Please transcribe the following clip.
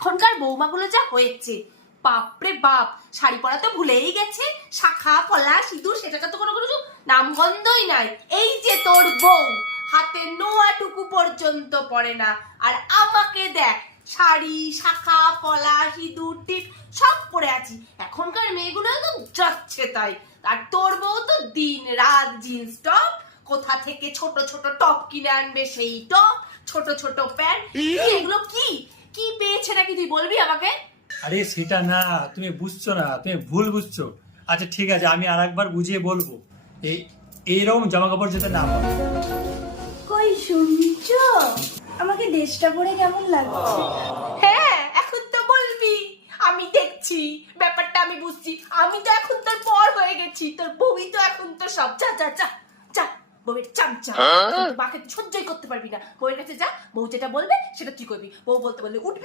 এখনকার বৌমাগুলো যা হয়েছে, বাপরে বাপ, শাড়ি পরা তো ভুলেই গেছে, শাখা পলা সিঁদুর সেটা তো কোনো কিছু নামগন্ধই নাই। এই যে তোর বউ হাতে নোয়াটুকু পর্যন্ত পরে না, আর আমাকে দেখ শাড়ি শাখা পলা সিঁদুর টিপ সব পরে আছি। এখনকার মেয়েগুলো একদম যাচ্ছে তাই। আর তোর বউ তো দিন রাত জিন্স টপ, কোথা থেকে ছোট ছোট টপ কিনে আনবে সেই টপ, ছোট ছোট প্যান্ট। এগুলো কি কি পেয়েছে নাকি তুই বলবি আমাকে? আরে সেটা না, তুমি বুঝছো না, তুমি ভুল বুঝছো। আচ্ছা ঠিক আছে, আমি আর একবার বুঝিয়ে বলবো। এইরকম জামা কাপড় যাতে না পাও। কই শুনছো, আমাকে ড্রেসটা পরে কেমন লাগছে? হ্যাঁ এখন তো বলবি, আমি দেখছি ব্যাপারটা, আমি বুঝছি। আমি তো এখন তোর পর হয়ে গেছি, তোর বউই তো এখন তো সব। যা যা যা যা, বউয়ের চামচা, মাকে সহ্যই করতে পারবি না। বউয়ের কাছে যা, বউ যেটা বলবে সেটা তুই করবি। বউ বলতে বললে উঠবি,